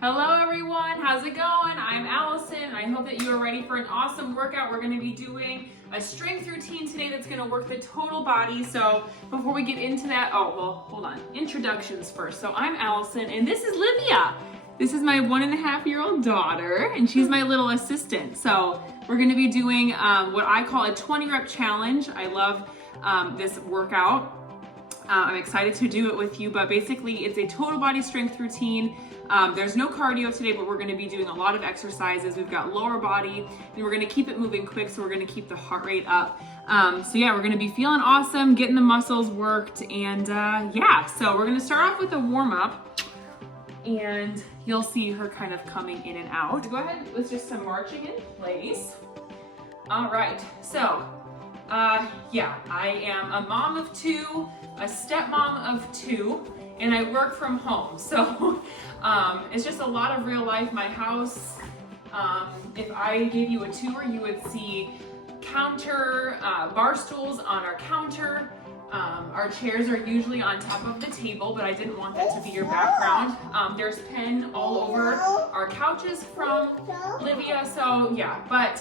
Hello everyone, how's it going? I'm Allison. I hope that you are ready for an awesome workout. We're going to be doing a strength routine today that's going to work the total body. So before we get into that, hold on. Introductions first. So I'm Allison and this is Livia. This is my 1.5-year-old daughter and she's my little assistant. So we're going to be doing what I call a 20 rep challenge. I love this workout. I'm excited to do it with you, but basically it's a total body strength routine. There's no cardio today, but we're going to be doing a lot of exercises. We've got lower body, and we're going to keep it moving quick, so we're going to keep the heart rate up. So yeah, we're going to be feeling awesome, getting the muscles worked, and so we're going to start off with a warm-up, and you'll see her kind of coming in and out. Go ahead with just some marching in place. All right, so I am a mom of 2, a stepmom of 2, and I work from home. So it's just a lot of real life. My house, if I gave you a tour, you would see counter, bar stools on our counter. Our chairs are usually on top of the table, but I didn't want that to be your background. There's pen all over our couches from Livia, so yeah, but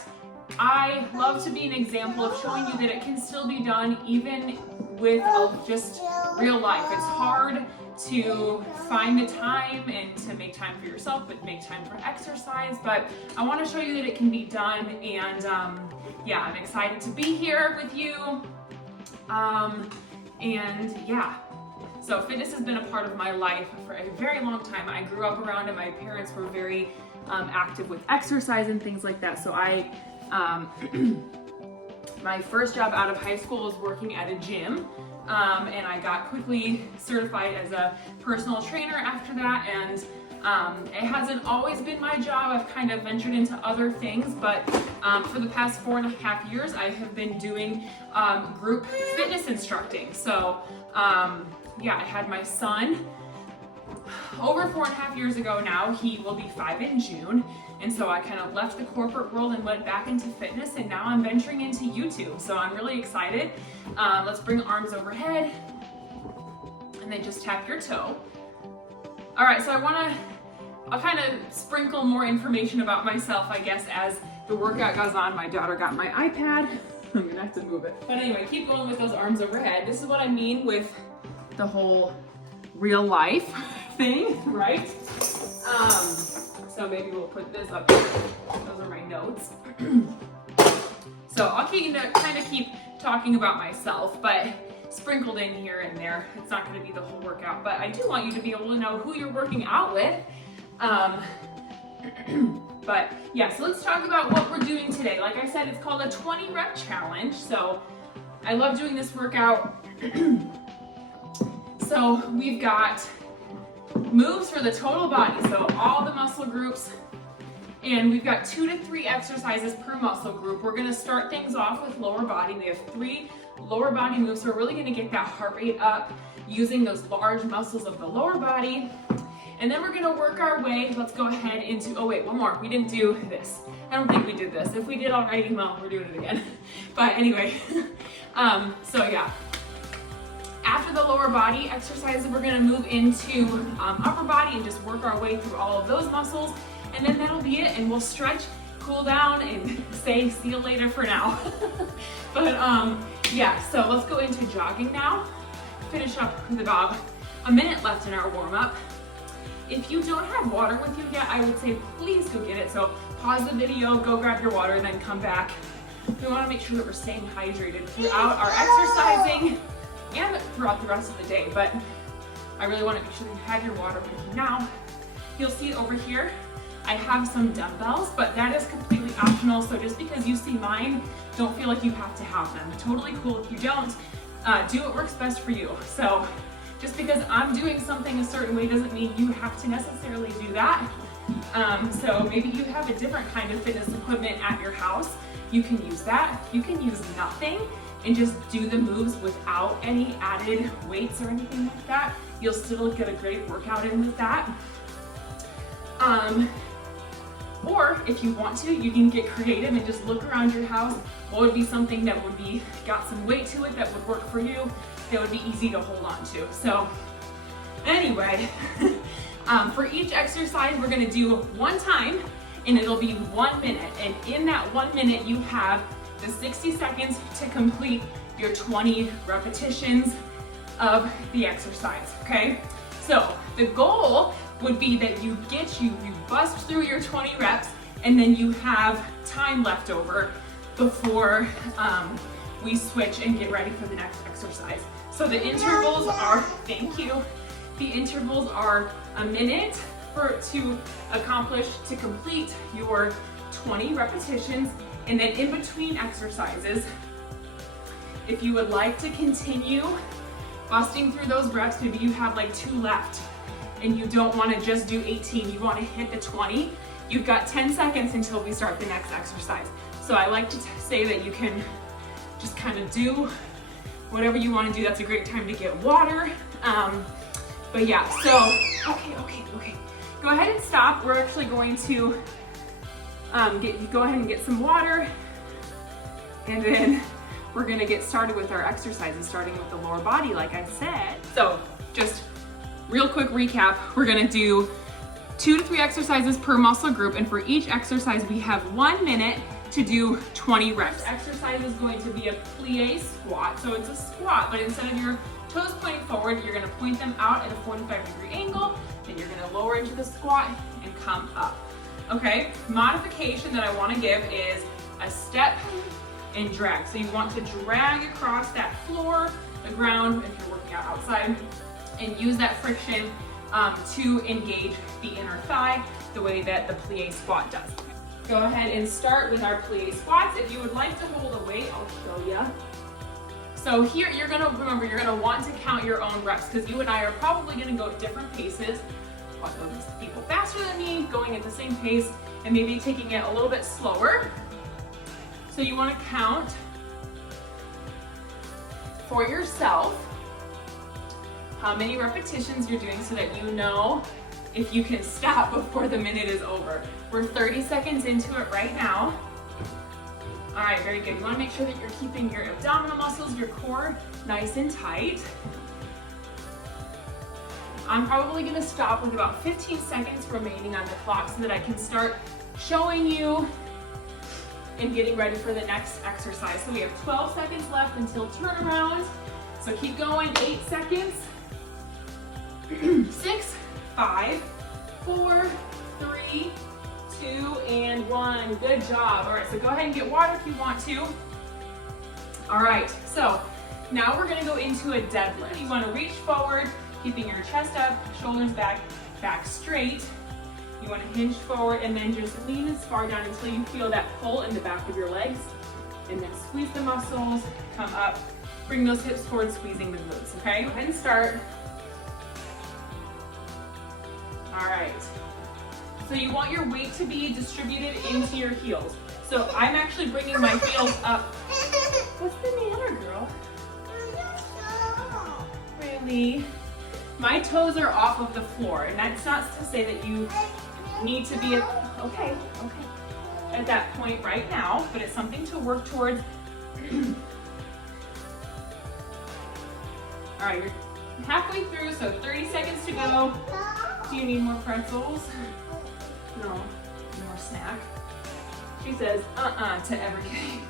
I love to be an example of showing you that it can still be done even with just real life. It's hard to find the time and to make time for yourself, but make time for exercise. But I want to show you that it can be done, and I'm excited to be here with you. So fitness has been a part of my life for a very long time. I grew up around it. My parents were very active with exercise and things like that. So my first job out of high school was working at a gym, and I got quickly certified as a personal trainer after that, and it hasn't always been my job. I've kind of ventured into other things, but for the past 4.5 years, I have been doing group fitness instructing. So I had my son over 4.5 years ago now. He will be 5 in June. And so I kind of left the corporate world and went back into fitness, and now I'm venturing into YouTube. So I'm really excited. Let's bring arms overhead and then just tap your toe. All right, so I'll kind of sprinkle more information about myself, I guess, as the workout goes on. My daughter got my iPad. I'm gonna have to move it. But anyway, keep going with those arms overhead. This is what I mean with the whole real life thing, right? So maybe we'll put this up here. Those are my notes. So I'll kind of keep talking about myself, but sprinkled in here and there. It's not going to be the whole workout, but I do want you to be able to know who you're working out with. But yeah, so let's talk about what we're doing today. Like I said, it's called a 20 rep challenge. So I love doing this workout. So we've got moves for the total body, so all the muscle groups, and we've got 2 to 3 exercises per muscle group. We're going to start things off with lower body. We have 3 lower body moves, so we're really going to get that heart rate up using those large muscles of the lower body, and then we're going to work our way. Let's go ahead into, one more. We didn't do this. I don't think we did this. If we did already, well, we're doing it again. But anyway, after the lower body exercises, we're gonna move into upper body and just work our way through all of those muscles. And then that'll be it, and we'll stretch, cool down, and say see you later for now. But so let's go into jogging now. Finish up with about a minute left in our warm-up. If you don't have water with you yet, I would say please go get it. So pause the video, go grab your water, then come back. We wanna make sure that we're staying hydrated throughout our exercising and throughout the rest of the day, but I really want to make sure that you have your water with you. Now, you'll see over here, I have some dumbbells, but that is completely optional, so just because you see mine, don't feel like you have to have them. Totally cool if you don't. Do what works best for you. So just because I'm doing something a certain way doesn't mean you have to necessarily do that. So maybe you have a different kind of fitness equipment at your house. You can use that. You can use nothing and just do the moves without any added weights or anything like that. You'll still get a great workout in with that. Or if you want to, you can get creative and just look around your house. What would be something that would be got some weight to it that would work for you, that would be easy to hold on to. So anyway, For each exercise, we're gonna do one time, and it'll be 1 minute. And in that 1 minute, you have the 60 seconds to complete your 20 repetitions of the exercise, okay? So the goal would be that you bust through your 20 reps, and then you have time left over before we switch and get ready for the next exercise. So the intervals are, thank you, the intervals are a minute to complete your 20 repetitions, and then in between exercises, if you would like to continue busting through those reps, maybe you have like 2 left and you don't want to just do 18, you want to hit the 20, you've got 10 seconds until we start the next exercise. So I like to say that you can just kind of do whatever you want to do. That's a great time to get water. But yeah, so, okay. Go ahead and stop. We're actually going to go ahead and get some water, and then we're gonna get started with our exercises, starting with the lower body, like I said. So just real quick recap, we're gonna do 2 to 3 exercises per muscle group, and for each exercise, we have 1 minute to do 20 reps. This exercise is going to be a plie squat. So it's a squat, but instead of your toes pointing forward, you're gonna point them out at a 45-degree angle, then you're gonna lower into the squat and come up. Okay, modification that I wanna give is a step and drag. So you want to drag across that floor, the ground, if you're working out outside, and use that friction to engage the inner thigh the way that the plie squat does. Go ahead and start with our plie squats. If you would like to hold a weight, I'll show you. So here, you're gonna want to count your own reps, because you and I are probably gonna go at different paces. People faster than me, going at the same pace, and maybe taking it a little bit slower. So you wanna count for yourself how many repetitions you're doing so that you know if you can stop before the minute is over. We're 30 seconds into it right now. All right, very good. You wanna make sure that you're keeping your abdominal muscles, your core nice and tight. I'm probably gonna stop with about 15 seconds remaining on the clock so that I can start showing you and getting ready for the next exercise. So we have 12 seconds left until turnaround. So keep going, 8 seconds. 6, 5, 4, 3, 2, and 1. Good job. All right, so go ahead and get water if you want to. All right, so now we're gonna go into a deadlift. You wanna reach forward, keeping your chest up, shoulders back, back straight. You wanna hinge forward and then just lean as far down until you feel that pull in the back of your legs. And then squeeze the muscles, come up, bring those hips forward, squeezing the glutes, okay? Go ahead and start. All right. So you want your weight to be distributed into your heels. So I'm actually bringing my heels up. What's the matter, girl? Really? My toes are off of the floor, and that's not to say that you need to be okay at that point right now, but it's something to work towards. All right, you're halfway through, so 30 seconds to go. Do you need more pretzels? No, more snack. She says to everything.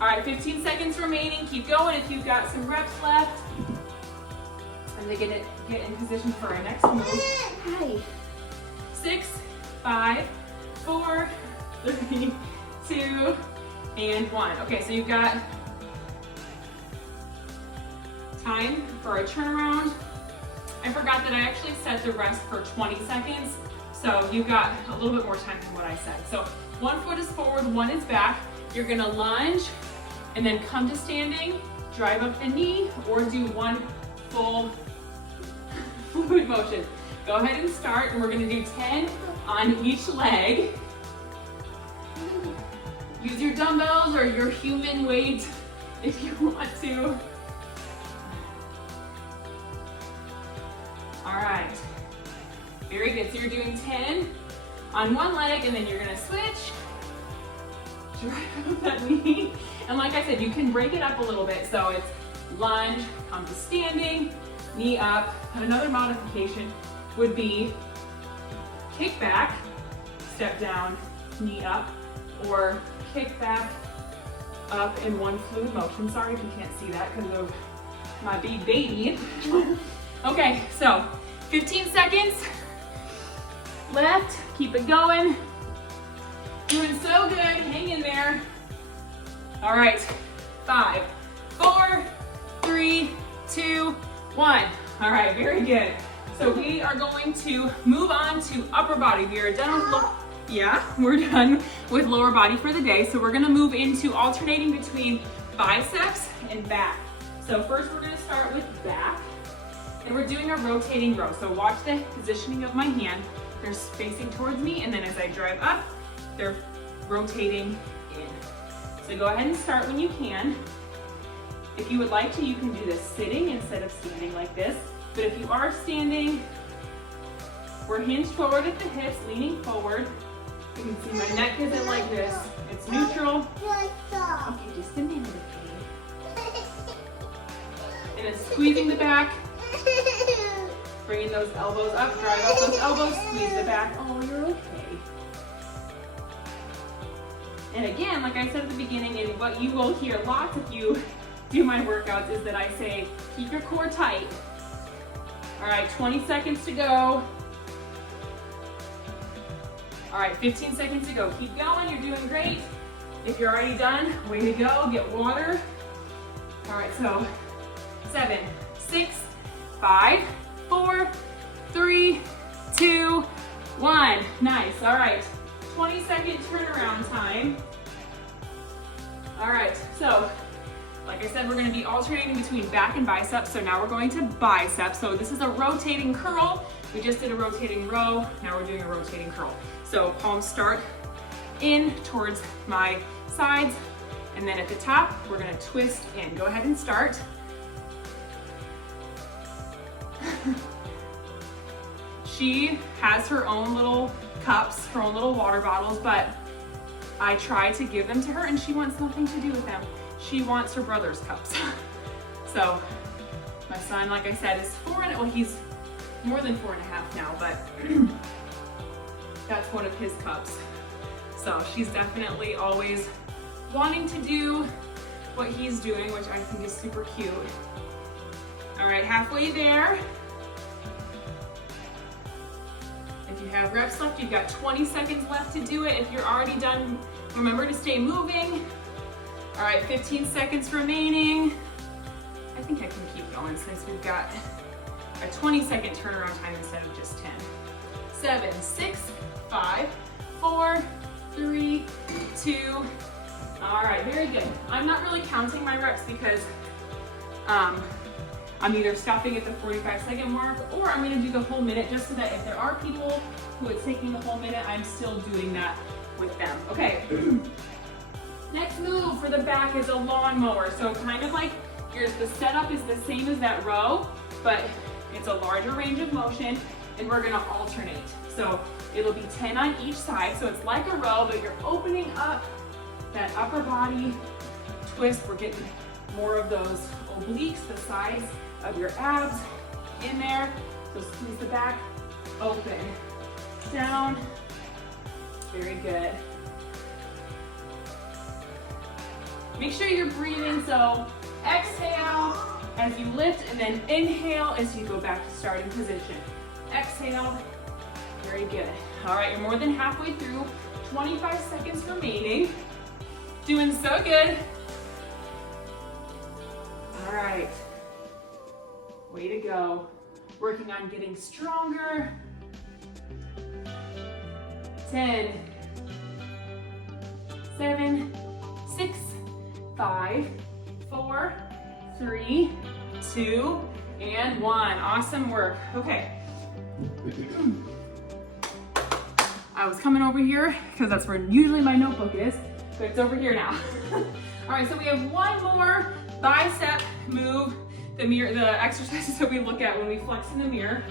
All right, 15 seconds remaining. Keep going if you've got some reps left. I'm gonna get in position for our next move. Hi. 6, 5, 4, 3, 2, and 1. Okay, so you've got time for a turnaround. I forgot that I actually set the rest for 20 seconds, so you've got a little bit more time than what I said. So 1 foot is forward, 1 is back. You're gonna lunge and then come to standing, drive up the knee, or do 1 full fluid motion. Go ahead and start, and we're gonna do 10 on each leg. Use your dumbbells or your human weight if you want to. All right, very good. So you're doing 10 on one leg, and then you're gonna switch, drive up that knee. And like I said, you can break it up a little bit. So it's lunge, come to standing, knee up. Another modification would be kick back, step down, knee up, or kick back, up in one fluid motion. Sorry if you can't see that because of my big baby. Okay, so 15 seconds left. Keep it going. Doing so good. Hang in there. All right. 5, 4, 3, 2, 1. All right, very good. So we are going to move on to upper body. We are done with we're done with lower body for the day. So we're gonna move into alternating between biceps and back. So first we're gonna start with back, and we're doing a rotating row. So watch the positioning of my hand. They're facing towards me, and then as I drive up, they're rotating in. So go ahead and start when you can. If you would like to, you can do this sitting instead of standing like this. But if you are standing, we're hinged forward at the hips, leaning forward. You can see my neck isn't like this. It's neutral. Okay, just a minute, okay? And it's squeezing the back. Bringing those elbows up, drive up those elbows, squeeze the back. Oh, you're okay. And again, like I said at the beginning, and what you will hear lots if you do my workouts is that I say, keep your core tight. All right, 20 seconds to go. All right, 15 seconds to go. Keep going, you're doing great. If you're already done, way to go, get water. All right, so 7, 6, 5, 4, 3, 2, 1. Nice, all right. 20-second turnaround time. All right, so like I said, we're gonna be alternating between back and biceps. So now we're going to biceps. So this is a rotating curl. We just did a rotating row. Now we're doing a rotating curl. So palms start in towards my sides. And then at the top, we're gonna twist in. Go ahead and start. She has her own little cups, her own little water bottles, but I try to give them to her and she wants nothing to do with them. She wants her brother's cups. So my son, like I said, is he's more than 4.5 now, but that's one of his cups. So she's definitely always wanting to do what he's doing, which I think is super cute. All right, halfway there. If you have reps left, you've got 20 seconds left to do it. If you're already done, remember to stay moving. All right, 15 seconds remaining. I think I can keep going since we've got a 20-second turnaround time instead of just 10. 7, 6, 5, 4, 3, 2. All right, very good. I'm not really counting my reps because I'm either stopping at the 45-second mark or I'm gonna do the whole minute just so that if there are people who it's taking the whole minute, I'm still doing that with them. Okay. Next move for the back is a lawnmower. So kind of like the setup is the same as that row, but it's a larger range of motion and we're gonna alternate. So it'll be 10 on each side. So it's like a row, but you're opening up that upper body twist. We're getting more of those obliques, the sides of your abs in there. So squeeze the back, open, down. Very good. Make sure you're breathing, so exhale as you lift and then inhale as you go back to starting position. Exhale, very good. All right, you're more than halfway through, 25 seconds remaining. Doing so good. All right, way to go. Working on getting stronger. 10, 7, 6, 5, 4, 3, 2, and 1. Awesome work. Okay. I was coming over here because that's where usually my notebook is, but it's over here now. All right, so we have one more bicep move, the exercises that we look at when we flex in the mirror,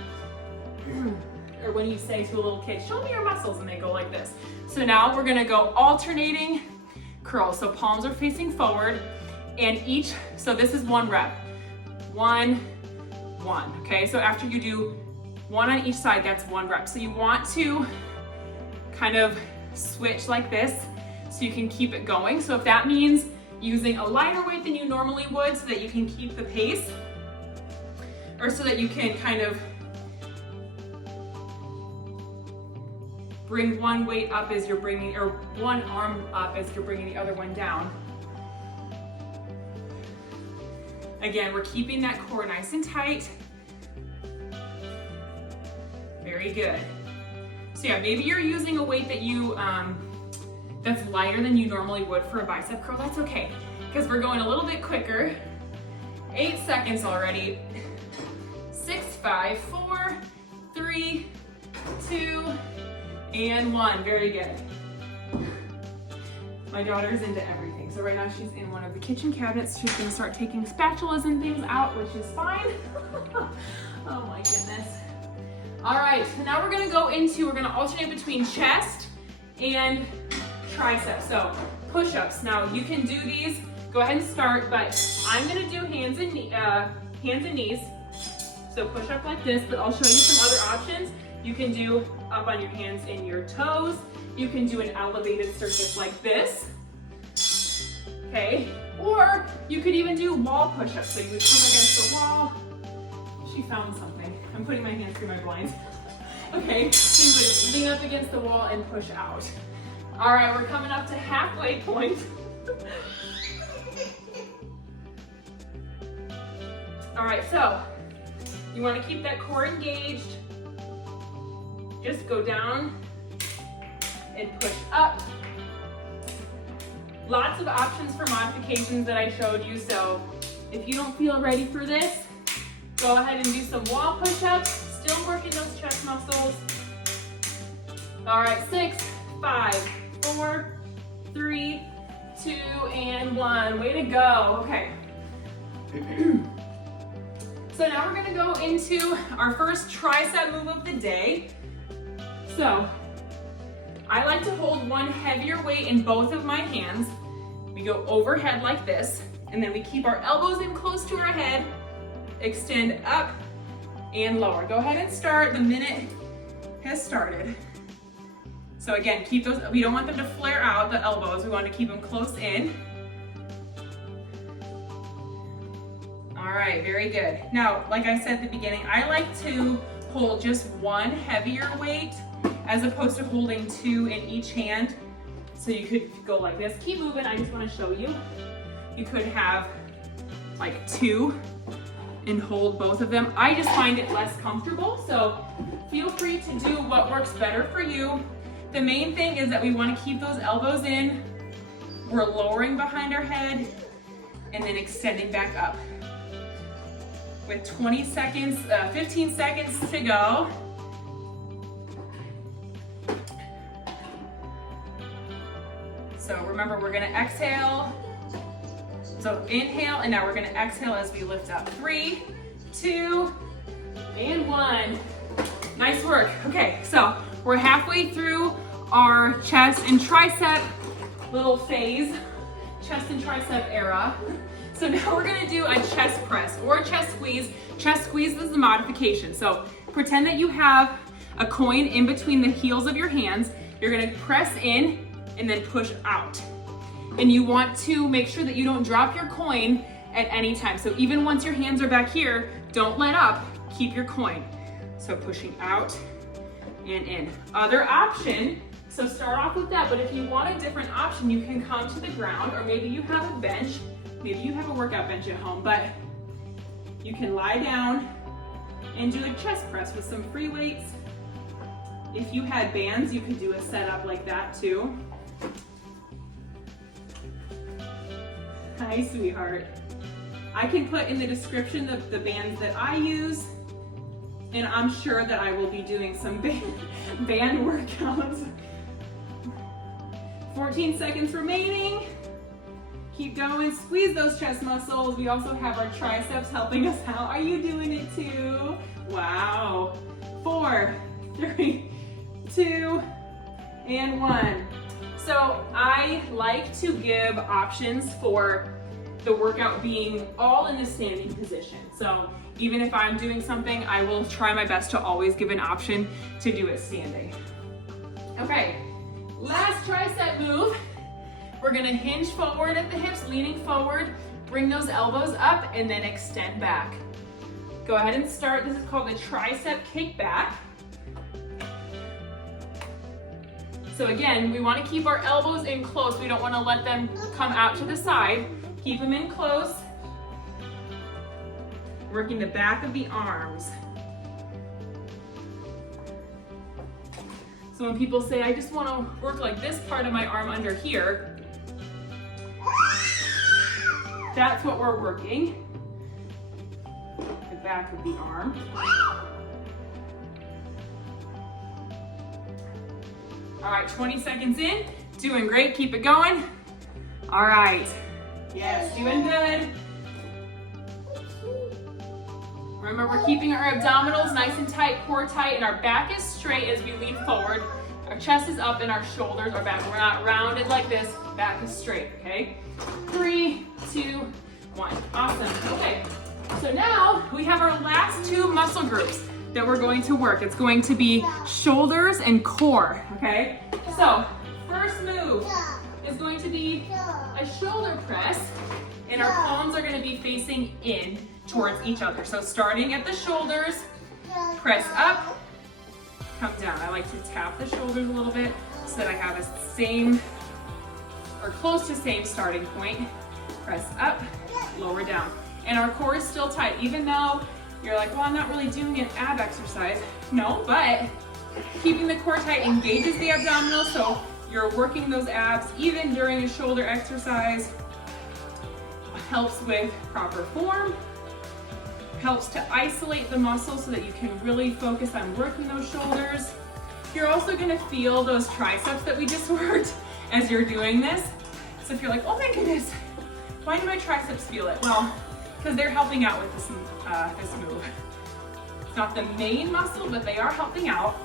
or when you say to a little kid, show me your muscles, and they go like this. So now we're gonna go alternating curls. So palms are facing forward, and so this is one rep. 1, 1, okay? So after you do 1 on each side, that's 1 rep. So you want to kind of switch like this so you can keep it going. So if that means using a lighter weight than you normally would so that you can keep the pace, or so that you can kind of bring one weight up as you're bringing, or one arm up as you're bringing the other one down. Again, we're keeping that core nice and tight. Very good. So yeah, maybe you're using a weight that you, that's lighter than you normally would for a bicep curl. That's okay, because we're going a little bit quicker. 8 seconds already. 6, 5, 4, 3, 2, and 1. Very good. My daughter's into everything. So right now she's in one of the kitchen cabinets. She's gonna start taking spatulas and things out, which is fine. Oh my goodness. All right, so now we're gonna alternate between chest and triceps. So push-ups. Now you can do these, go ahead and start, but I'm gonna do hands and knees. So push up like this, but I'll show you some other options. You can do up on your hands and your toes. You can do an elevated surface like this, okay? Or you could even do wall push-ups. So you would come against the wall. She found something. I'm putting my hands through my blinds. Okay, so you would lean up against the wall and push out. All right, we're coming up to halfway point. All right, so you want to keep that core engaged. Just go down and push up. Lots of options for modifications that I showed you, so if you don't feel ready for this, go ahead and do some wall push-ups, still working those chest muscles. All right, 6, 5, 4, 3, 2, and 1. Way to go. Okay. So now we're gonna go into our first tricep move of the day. So I like to hold one heavier weight in both of my hands. We go overhead like this, and then we keep our elbows in close to our head, extend up and lower. Go ahead and start. The minute has started. So again, keep those, we don't want them to flare out, the elbows. We want to keep them close in. All right, very good. Now, like I said at the beginning, I like to hold just one heavier weight as opposed to holding 2 in each hand. So you could go like this. Keep moving, I just want to show you. You could have like 2 and hold both of them. I just find it less comfortable, so feel free to do what works better for you. The main thing is that we want to keep those elbows in. We're lowering behind our head and then extending back up. With 15 seconds to go. So remember, we're gonna exhale. So inhale, and now we're gonna exhale as we lift up. 3, 2, and 1. Nice work. Okay, so we're halfway through our chest and tricep little phase, chest and tricep era. So now we're gonna do a chest press or a chest squeeze. Chest squeeze is the modification. So pretend that you have a coin in between the heels of your hands. You're gonna press in and then push out. And you want to make sure that you don't drop your coin at any time. So even once your hands are back here, don't let up, keep your coin. So pushing out and in. Other option, so start off with that, but if you want a different option, you can come to the ground, or maybe you have a bench. Maybe you have a workout bench at home, but you can lie down and do a chest press with some free weights. If you had bands, you could do a setup like that too. Hi, sweetheart. I can put in the description the bands that I use, and I'm sure that I will be doing some band workouts. 14 seconds remaining. Keep going, squeeze those chest muscles. We also have our triceps helping us out. Are you doing it too? Wow. 4, 3, 2, and 1. So I like to give options for the workout being all in the standing position. So even if I'm doing something, I will try my best to always give an option to do it standing. Okay, last tricep move. We're gonna hinge forward at the hips, leaning forward, bring those elbows up, and then extend back. Go ahead and start. This is called the tricep kickback. So again, we want to keep our elbows in close. We don't want to let them come out to the side. Keep them in close. Working the back of the arms. So when people say, I just want to work like this part of my arm under here, that's what we're working. The back of the arm. All right, 20 seconds in. Doing great, keep it going. All right, yes, doing good. Remember, we're keeping our abdominals nice and tight, core tight, and our back is straight as we lean forward. Our chest is up and our shoulders are back. We're not rounded like this, back is straight, okay? 3, 2, 1, awesome, okay. So now we have our last two muscle groups that we're going to work. It's going to be shoulders and core, okay? So first move is going to be a shoulder press, and our palms are going to be facing in towards each other. So starting at the shoulders, press up, come down. I like to tap the shoulders a little bit so that I have a same or close to same starting point. Press up, lower down. And our core is still tight, even though you're like, well, I'm not really doing an ab exercise. No, but keeping the core tight engages the abdominals, so you're working those abs even during a shoulder exercise. Helps with proper form, helps to isolate the muscles so that you can really focus on working those shoulders. You're also gonna feel those triceps that we just worked as you're doing this. So if you're like, oh my goodness, why do my triceps feel it? Well, because they're helping out with this move. It's not the main muscle, but they are helping out.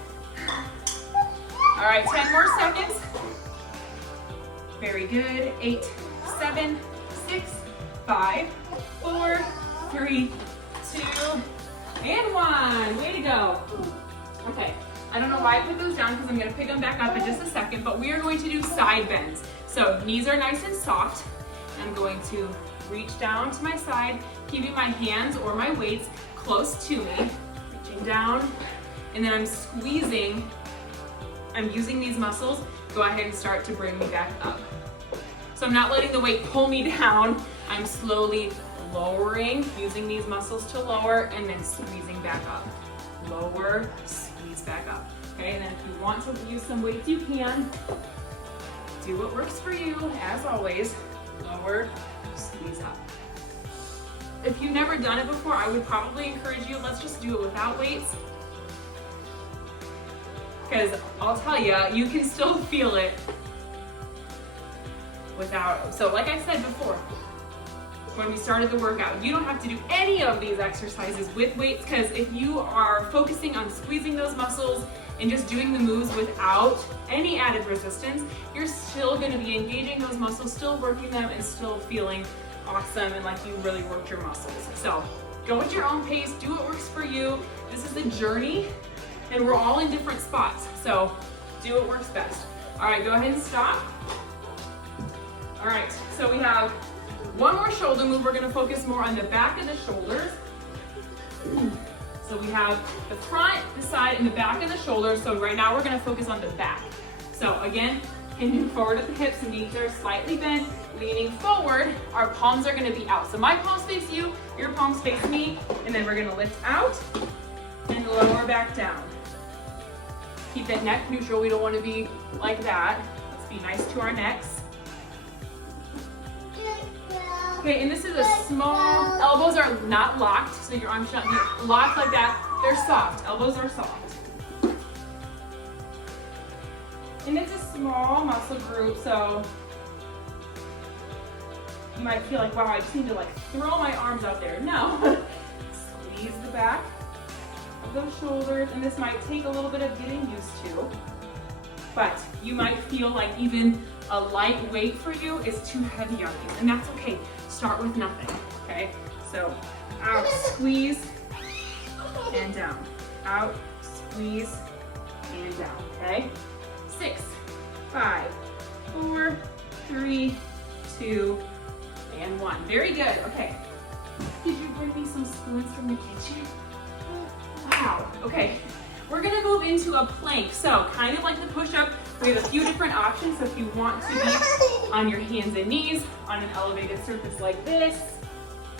All right, 10 more seconds. Very good. 8, 7, 6, 5, 4, 3, 2, and 1. Way to go. Okay, I don't know why I put those down because I'm gonna pick them back up in just a second, but we are going to do side bends. So knees are nice and soft. I'm going to reach down to my side, keeping my hands or my weights close to me, reaching down, and then I'm squeezing. I'm using these muscles. Go ahead and start to bring me back up. So I'm not letting the weight pull me down. I'm slowly lowering, using these muscles to lower, and then squeezing back up. Lower, squeeze back up. Okay, and then if you want to use some weights, you can. Do what works for you, as always. Lower, squeeze up. If you've never done it before, I would probably encourage you, let's just do it without weights. Because I'll tell you, you can still feel it without. So like I said before, when we started the workout, you don't have to do any of these exercises with weights, because if you are focusing on squeezing those muscles and just doing the moves without any added resistance, you're still going to be engaging those muscles, still working them, and still feeling awesome and like you really worked your muscles. So go at your own pace, do what works for you. This is a journey, and we're all in different spots, so do what works best. All right, go ahead and stop. All right, so we have one more shoulder move. We're gonna focus more on the back of the shoulders. So we have the front, the side, and the back of the shoulders. So right now we're gonna focus on the back. So again, hinging forward at the hips, knees are slightly bent, leaning forward, our palms are gonna be out. So my palms face you, your palms face me, and then we're gonna lift out and lower back down. Keep that neck neutral. We don't wanna be like that. Let's be nice to our necks. Okay, and this is a small, elbows are not locked, so your arms should not be locked like that. They're soft, elbows are soft. And it's a small muscle group, so you might feel like, wow, I just need to like throw my arms out there. No, squeeze the back of those shoulders, and this might take a little bit of getting used to, but you might feel like even a light weight for you is too heavy on you, and that's okay. Start with nothing, okay? So out, squeeze, and down. Out, squeeze, and down, okay? 6, 5, 4, 3, 2, and 1. Very good, okay. Did you bring me some spoons from the kitchen? Wow, okay. We're gonna move into a plank. So kind of like the push-up, we have a few different options. So if you want to be on your hands and knees, on an elevated surface like this,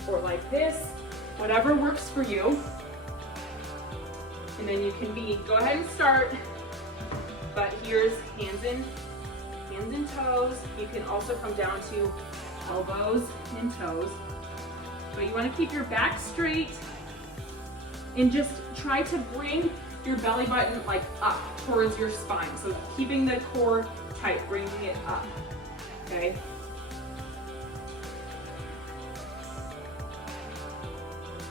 or like this, whatever works for you. And then you can go ahead and start, but here's hands and toes. You can also come down to elbows and toes. But you want to keep your back straight and just try to bring your belly button like up towards your spine. So keeping the core tight, bringing it up, okay?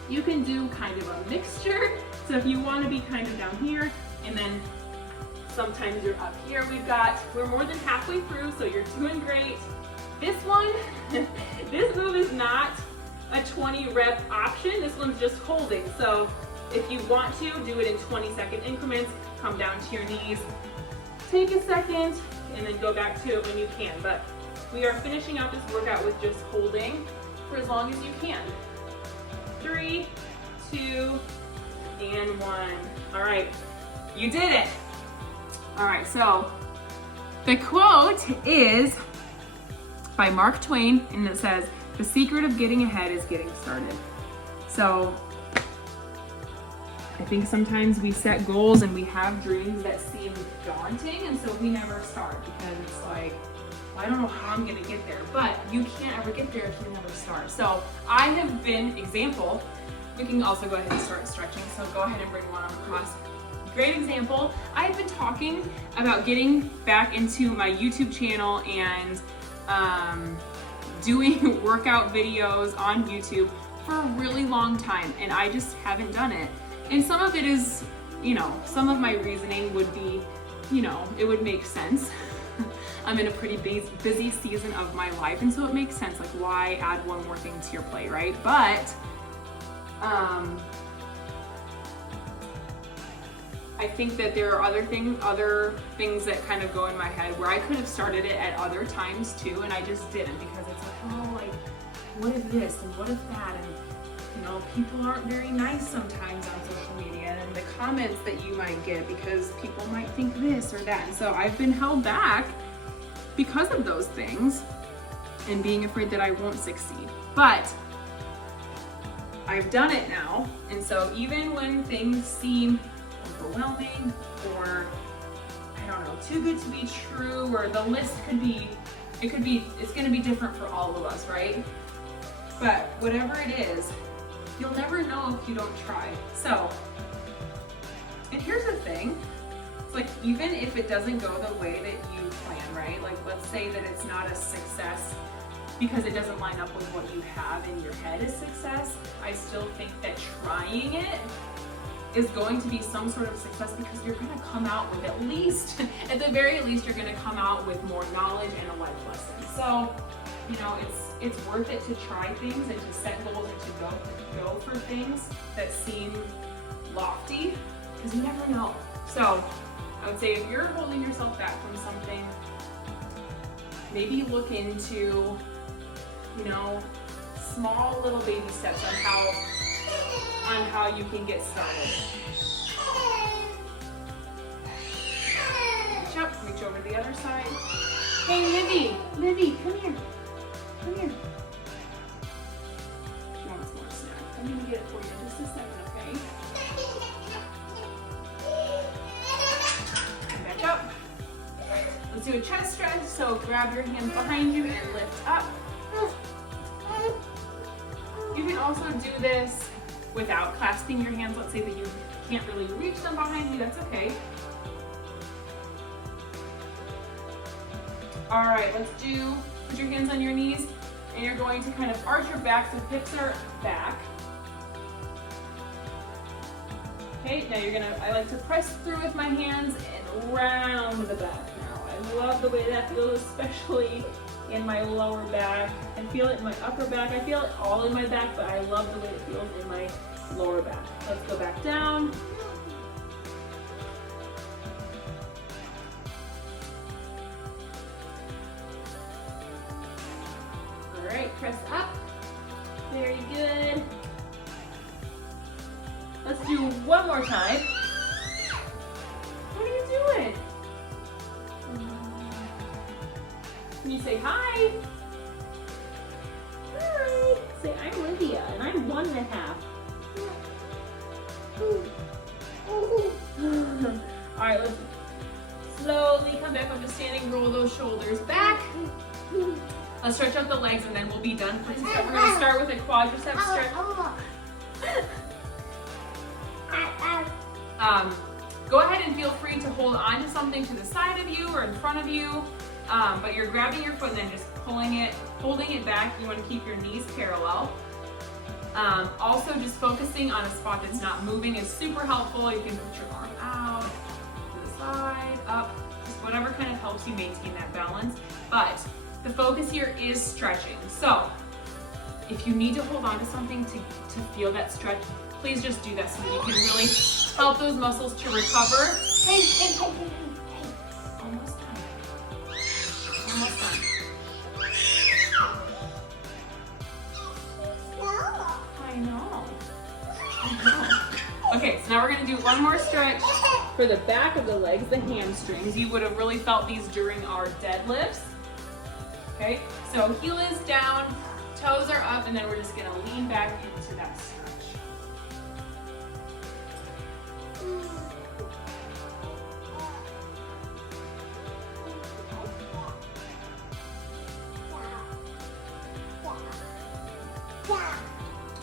You can do kind of a mixture. So if you want to be kind of down here and then sometimes you're up here, we're more than halfway through, so you're doing great. This one, this move is not a 20 rep option. This one's just holding. So if you want to, do it in 20-second increments, come down to your knees, take a second, and then go back to it when you can. But we are finishing out this workout with just holding for as long as you can. 3, 2, and 1. All right, you did it. All right, so the quote is by Mark Twain, and it says, "The secret of getting ahead is getting started." So I think sometimes we set goals and we have dreams that seem daunting, and so we never start because it's like, well, I don't know how I'm gonna get there, but you can't ever get there if you never start. So I have been, example, we can also go ahead and start stretching, so go ahead and bring one arm across. Great example. I've been talking about getting back into my YouTube channel and doing workout videos on YouTube for a really long time, and I just haven't done it. And some of it is, some of my reasoning would be, it would make sense. I'm in a pretty busy season of my life, and so it makes sense, like why add one more thing to your plate, right? But I think that there are other things that kind of go in my head where I could have started it at other times too, and I just didn't, because it's like, oh, like, what if this and what if that, and people aren't very nice sometimes on social media, and the comments that you might get because people might think this or that, and so I've been held back because of those things and being afraid that I won't succeed. But I've done it now, and so even when things seem overwhelming or, I don't know, too good to be true, or the list it's gonna be different for all of us, right? But whatever it is, you'll never know if you don't try. So, and here's the thing, it's like, even if it doesn't go the way that you plan, right? Like, let's say that it's not a success because it doesn't line up with what you have in your head as success, I still think that trying it is going to be some sort of success, because you're gonna come out with at the very least, you're gonna come out with more knowledge and a life lesson. So, it's worth it to try things and to set goals and to go for things that seem lofty, because you never know. So I would say if you're holding yourself back from something, maybe look into, small little baby steps on how you can get started. Reach over to the other side. Hey, Livy, come here. Come here. She wants more snack. I'm gonna get it for you in just a second, okay? And back up. Let's do a chest stretch. So grab your hands behind you and lift up. You can also do this without clasping your hands. Let's say that you can't really reach them behind you, that's okay. All right, put your hands on your knees, and you're going to kind of arch your back so hips are back. Okay, now I like to press through with my hands and round the back now. I love the way that feels, especially in my lower back. I feel it in my upper back. I feel it all in my back, but I love the way it feels in my lower back. Let's go back down. All right, press up. Very good. Let's do one more time. What are you doing? Can you say hi? Hi. Say, I'm Lydia, and I'm 1.5. All right, let's slowly come back up to standing. Roll those shoulders back. Let's stretch out the legs, and then we'll be done for today. We're going to start with a quadricep stretch. Go ahead and feel free to hold on to something to the side of you or in front of you, but you're grabbing your foot and then just holding it back. You want to keep your knees parallel. Also, just focusing on a spot that's not moving is super helpful. You can put your arm out, to the side, up, just whatever kind of helps you maintain that balance. But the focus here is stretching. So if you need to hold on to something to feel that stretch, please just do that so that you can really help those muscles to recover. Hey, hey, hey, hey, hey. Almost done. Almost done. I know. Okay, so now we're gonna do one more stretch for the back of the legs, the hamstrings. You would have really felt these during our deadlifts. Okay, so heel is down, toes are up, and then we're just gonna lean back into that stretch.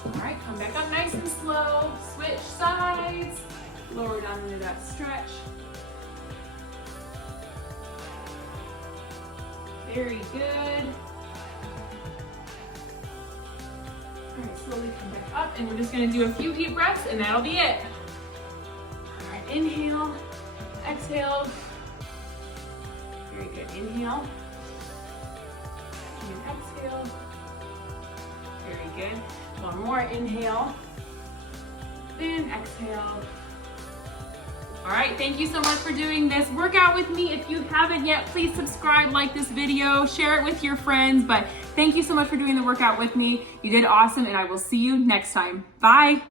All right, come back up nice and slow. Switch sides. Lower down into that stretch. Very good. All right, slowly come back up, and we're just gonna do a few deep breaths, and that'll be it. All right, inhale, exhale. Very good, inhale, and exhale. Very good. One more, inhale, then exhale. All right, thank you so much for doing this workout with me. If you haven't yet, please subscribe, like this video, share it with your friends. But thank you so much for doing the workout with me. You did awesome, and I will see you next time. Bye.